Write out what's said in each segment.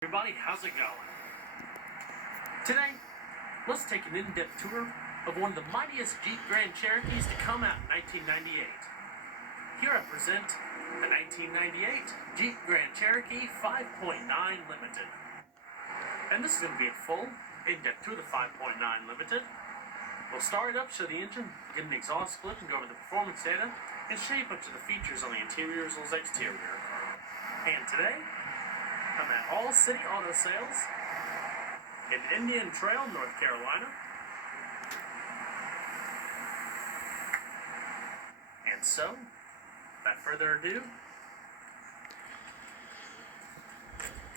Everybody, how's it going? Today, let's take an in-depth tour of one of the mightiest Jeep Grand Cherokees to come out in 1998. Here I present the 1998 Jeep Grand Cherokee 5.9 Limited. And this is going to be a full, in-depth tour of the 5.9 Limited. We'll start it up, show the engine, get an exhaust clip, and go over the performance data, and show you a bunch of the features on the interior as well as exterior. And today, I'm at All City Auto Sales in Indian Trail, North Carolina. And so, without further ado,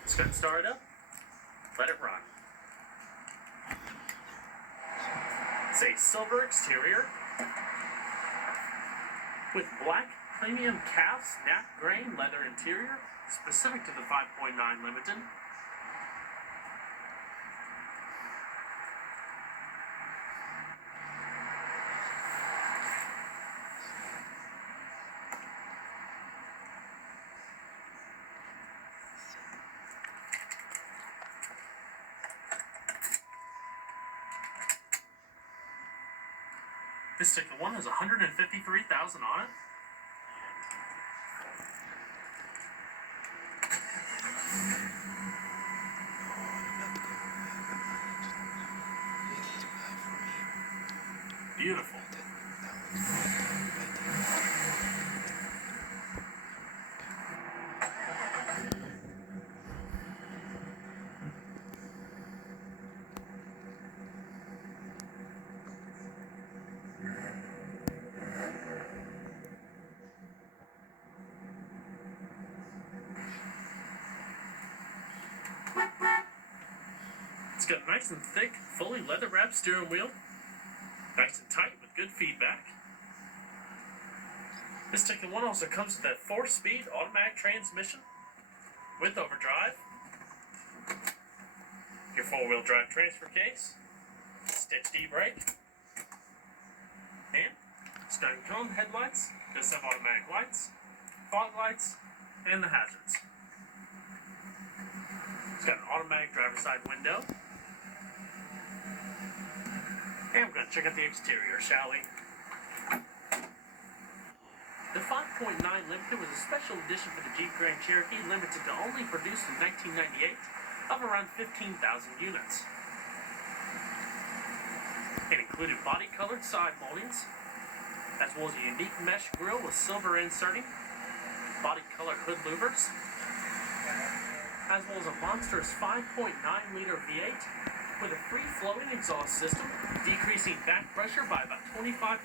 let's get started up. Let it run. It's a silver exterior with black premium calf snap grain leather interior, specific to the 5.9 Limited. This particular one has 153,000 on it. Beautiful. It's got a nice and thick, fully leather-wrapped steering wheel. Nice and tight with good feedback. This particular one also comes with that 4-speed automatic transmission with overdrive, your 4-wheel drive transfer case, stitched e-brake, and starting cone headlights. Does have automatic lights, fog lights, and the hazards. It's got an automatic driver's side window. And we're going to check out the exterior, shall we? The 5.9 Limited was a special edition for the Jeep Grand Cherokee, limited to only produced in 1998, of around 15,000 units. It included body-colored side moldings, as well as a unique mesh grille with silver inserting, body-colored hood louvers, as well as a monstrous 5.9-liter V8 with a free-flowing exhaust system, decreasing back pressure by about 25%,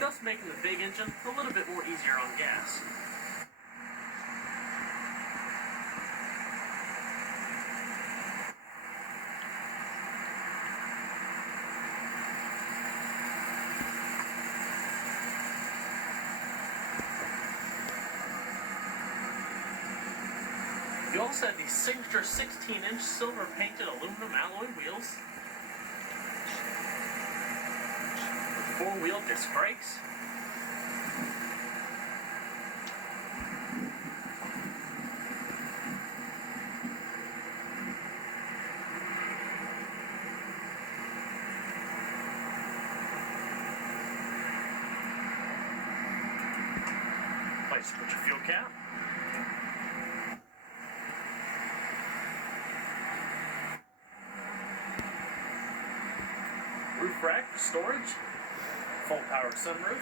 thus making the big engine a little bit more easier on gas. You also have these signature 16-inch silver-painted aluminum alloy wheels, 4-wheel disc brakes, place to put your fuel cap, roof rack for storage, full power sunroof.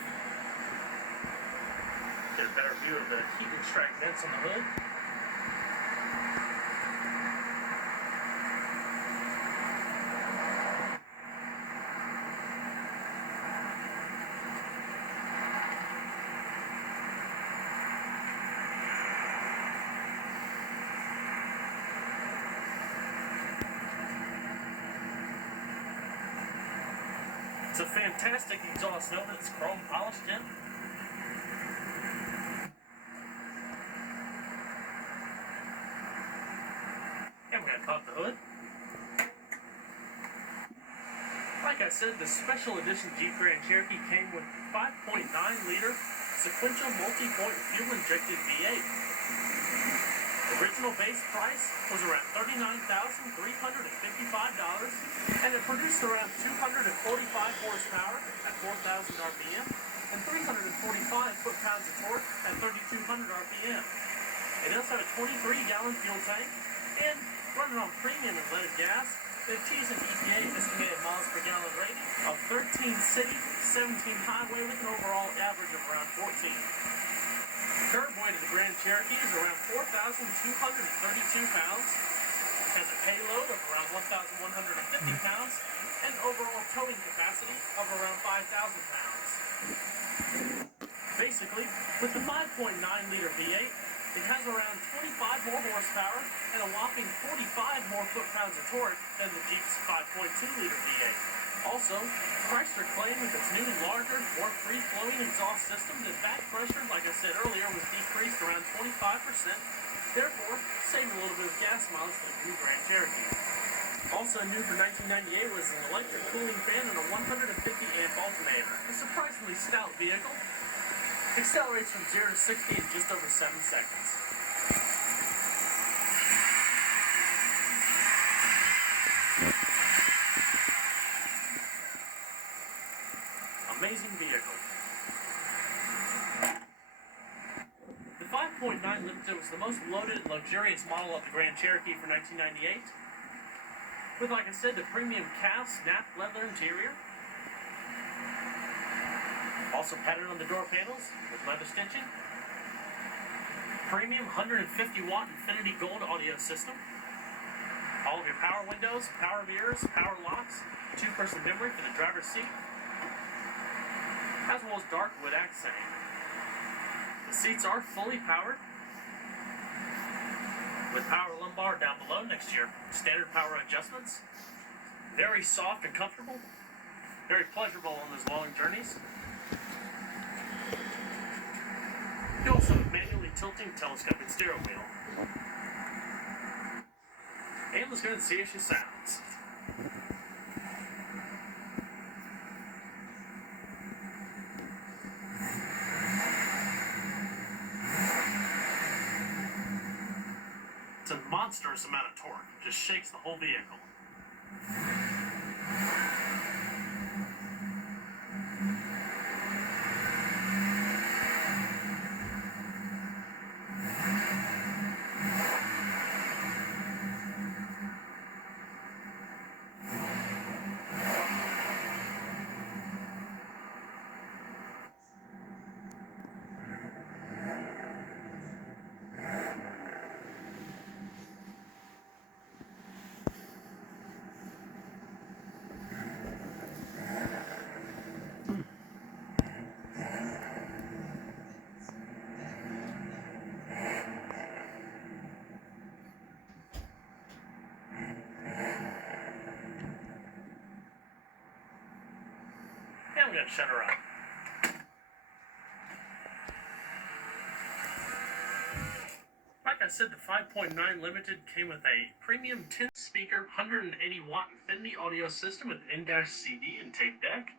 Get a better view of the heat extract vents on the hood. It's a fantastic exhaust note that's chrome polished in. And we're going to pop the hood. Like I said, the special edition Jeep Grand Cherokee came with 5.9-liter sequential multi-point fuel-injected V8. The Original base price was around $39,355, and it produced around 245 horsepower at 4,000 RPM and 345 foot-pounds of torque at 3,200 RPM. It does have a 23-gallon fuel tank, and running on premium and leaded gas, it achieves an EPA estimated miles per gallon rating of 13 city, 17 highway with an overall average of around 14. Curb weight of the Grand Cherokee is around 4,232 pounds, has a payload of around 1,150 pounds, and overall towing capacity of around 5,000 pounds. Basically, with the 5.9-liter V8, it has around 25 more horsepower and a whopping 45 more foot-pounds of torque than the Jeep's 5.2-liter V8. Also, Chrysler claimed with its new, larger, more free-flowing exhaust system that back pressure, like I said earlier, was decreased around 25%, therefore saving a little bit of gas mileage for the new Grand Cherokee. Also new for 1998 was an electric cooling fan and a 150-amp alternator. A surprisingly stout vehicle. Accelerates from 0 to 60 in just over 7 seconds. Amazing vehicle. The 5.9 Limited was the most loaded and luxurious model of the Grand Cherokee for 1998. With, like I said, the premium cast snap leather interior. Also patterned on the door panels with leather stitching. Premium 150-watt Infinity Gold audio system. All of your power windows, power mirrors, power locks, 2-person memory for the driver's seat, as well as dark wood accenting. The seats are fully powered, with power lumbar down below next to your standard power adjustments. Very soft and comfortable. Very pleasurable on those long journeys. You also have a manually tilting telescopic steering wheel. And let's go and see if she sounds. It's a monstrous amount of torque. It just shakes the whole vehicle. I'm going to shut her up. Like I said, the 5.9 Limited came with a premium 10-speaker, 180-watt Infinity audio system with in-dash CD and tape deck.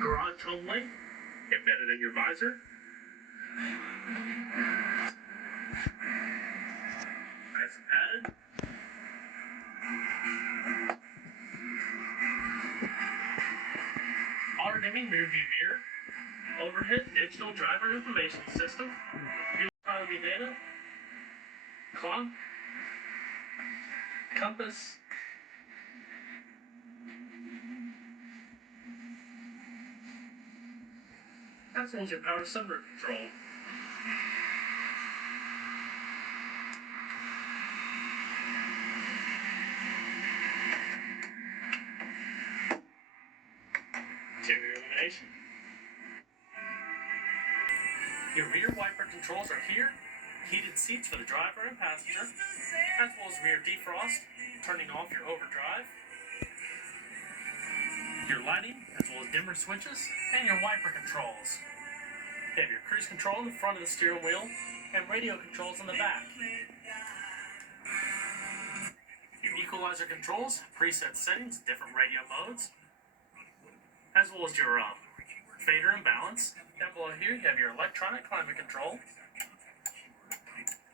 Garage home light embedded in your visor. Nice and padded. Auto dimming rear view mirror. Overhead digital driver information system. Fuel economy data. Clock. Compass. As well as your power sunroof control. Interior illumination. Your rear wiper controls are here. Heated seats for the driver and passenger, as well as rear defrost, turning off your overdrive. Your lighting, as well as dimmer switches, and your wiper controls. You have your cruise control in the front of the steering wheel and radio controls on the back. Your equalizer controls, preset settings, different radio modes, as well as your fader and balance. Down below here you have your electronic climate control,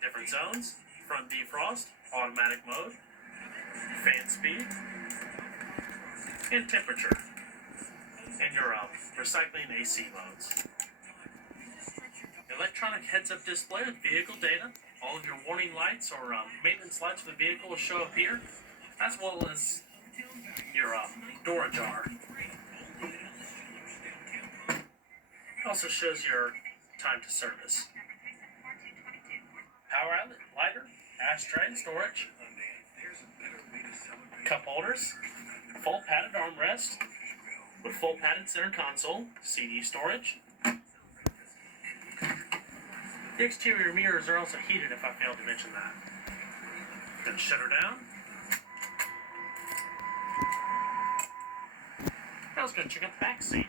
different zones, front defrost, automatic mode, fan speed, and temperature, and your recycling AC modes. Electronic heads-up display with vehicle data. All of your warning lights or maintenance lights for the vehicle will show up here, as well as your door ajar. It also shows your time to service. Power outlet, lighter, ashtray, storage, cup holders, full padded armrest with full padded center console, CD storage. The exterior mirrors are also heated, if I failed to mention that. Then shut her down. Now let's go check out the back seat.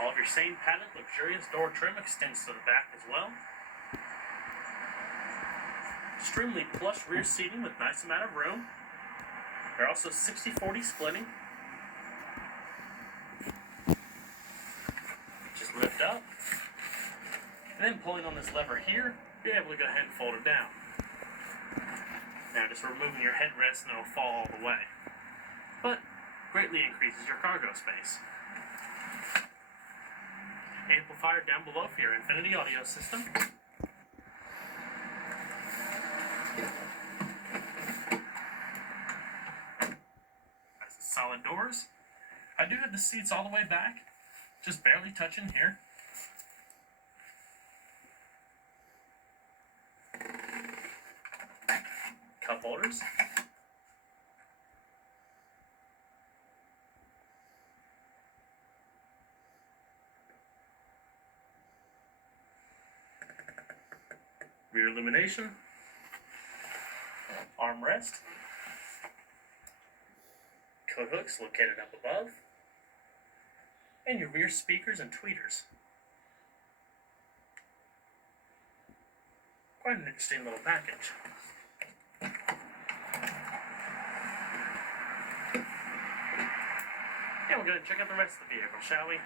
All of your same padded, luxurious door trim extends to the back as well. Extremely plush rear seating with nice amount of room. There are also 60/40 splitting. Just lift up. And then pulling on this lever here, you're able to go ahead and fold it down. Now just removing your headrest and it'll fall all the way. But greatly increases your cargo space. Amplifier down below for your Infinity audio system. Solid doors. I do have the seats all the way back, just barely touching here. Cup holders. Rear illumination. Armrest. Coat hooks located up above, and your rear speakers and tweeters. Quite an interesting little package. Yeah, we'll go ahead and check out the rest of the vehicle, shall we?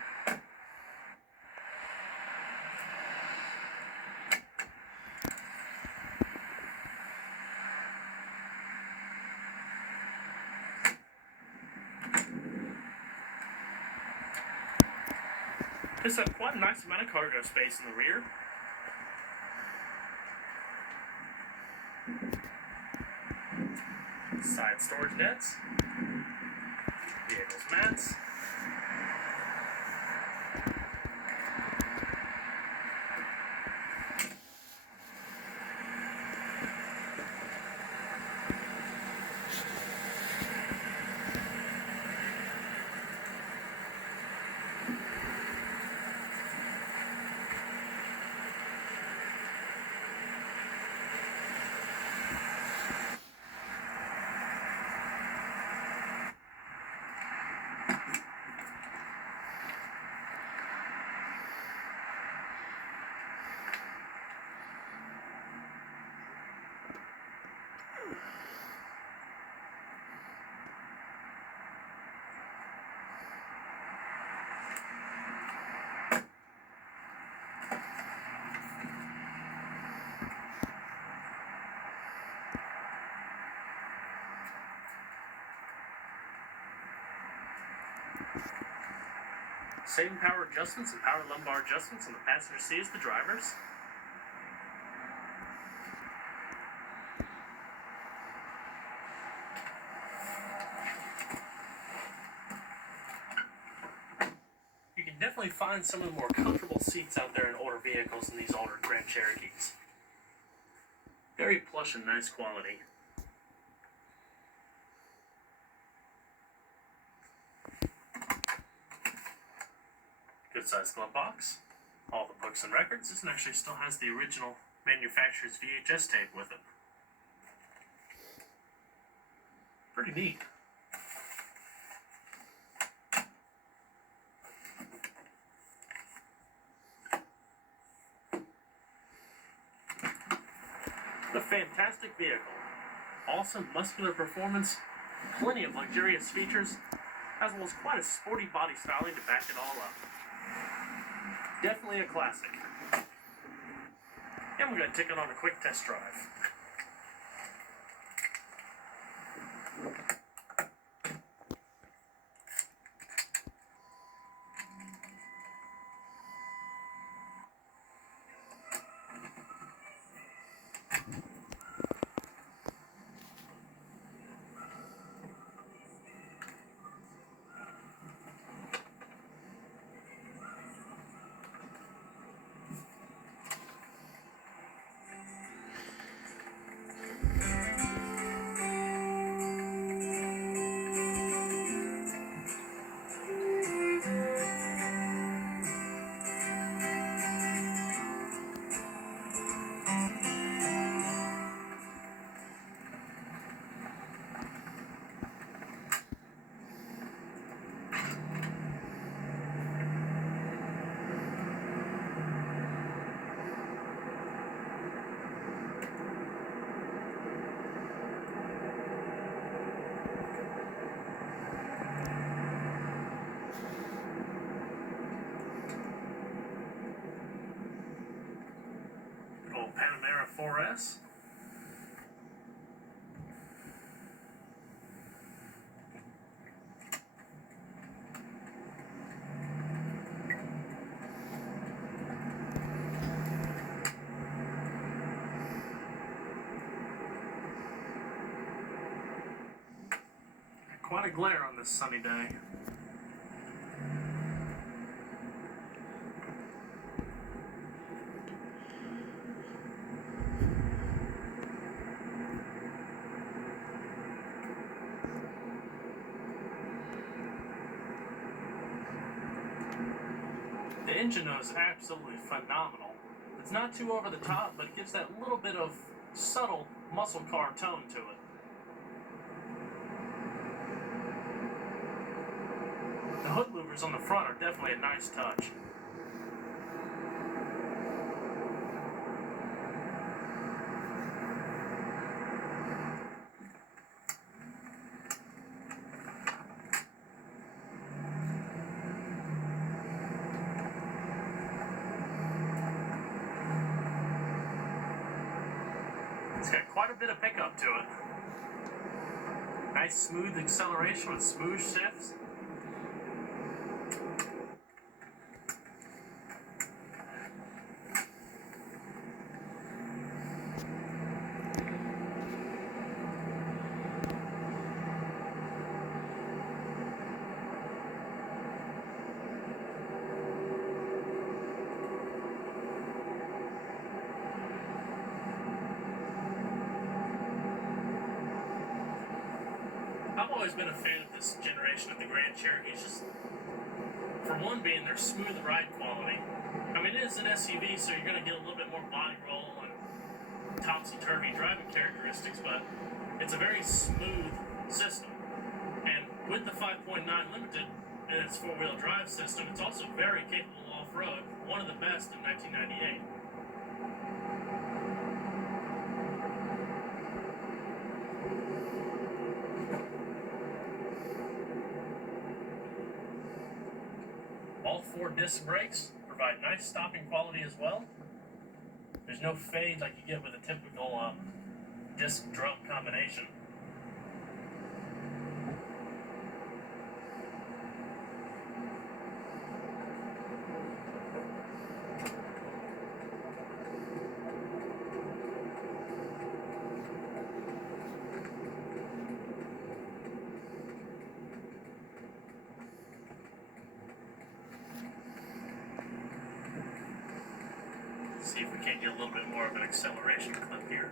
This has quite a nice amount of cargo space in the rear. Side storage nets. Vehicle's mats. Same power adjustments and power lumbar adjustments on the passenger seat as the drivers. You can definitely find some of the more comfortable seats out there in older vehicles in these older Grand Cherokees. Very plush and nice quality. Good sized glove box. All the books and records. This one actually still has the original manufacturer's VHS tape with it. Pretty neat. A fantastic vehicle. Awesome muscular performance, plenty of luxurious features, as well as quite a sporty body styling to back it all up. Definitely a classic. And we're going to take it on a quick test drive. Panamera 4S. Quite a glare on this sunny day. The engine is absolutely phenomenal. It's not too over the top, but it gives that little bit of subtle muscle car tone to it. The hood louvers on the front are definitely a nice touch. It's got quite a bit of pickup to it. Nice smooth acceleration with smooth shifts. I've always been a fan of this generation of the Grand Cherokees, just for one being their smooth ride quality. I mean, it is an SUV, so you're going to get a little bit more body roll and topsy-turvy driving characteristics, but it's a very smooth system. And with the 5.9 Limited and its four-wheel drive system, it's also very capable off-road, one of the best in 1998. All 4 disc brakes provide nice stopping quality as well. There's no fade like you get with a typical disc drum combination. See if we can't get a little bit more of an acceleration clip here.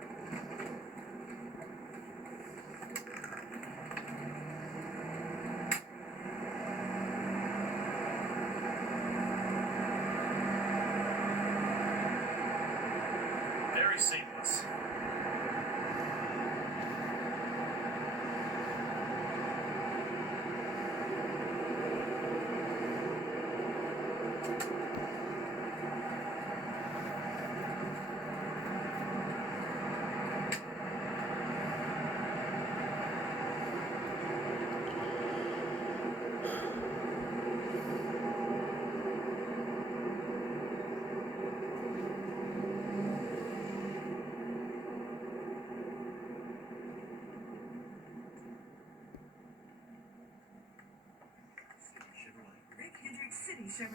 Very seamless.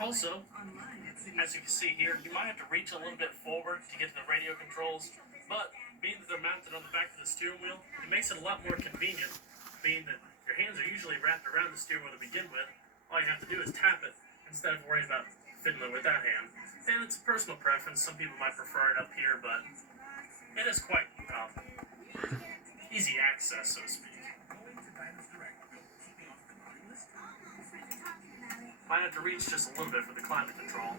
Also, as you can see here, you might have to reach a little bit forward to get to the radio controls, but being that they're mounted on the back of the steering wheel, it makes it a lot more convenient, being that your hands are usually wrapped around the steering wheel to begin with. All you have to do is tap it instead of worrying about fiddling with that hand. And it's a personal preference. Some people might prefer it up here, but it is quite easy access, so to speak. Might have to reach just a little bit for the climate control.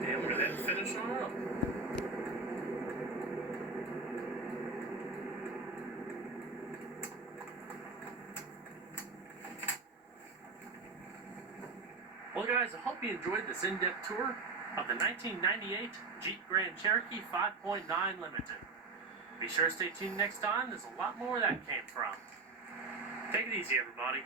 And we're going to finish on up. Well guys, I hope you enjoyed this in-depth tour of the 1998 Jeep Grand Cherokee 5.9 Limited. Be sure to stay tuned next time, there's a lot more where that came from. Take it easy everybody.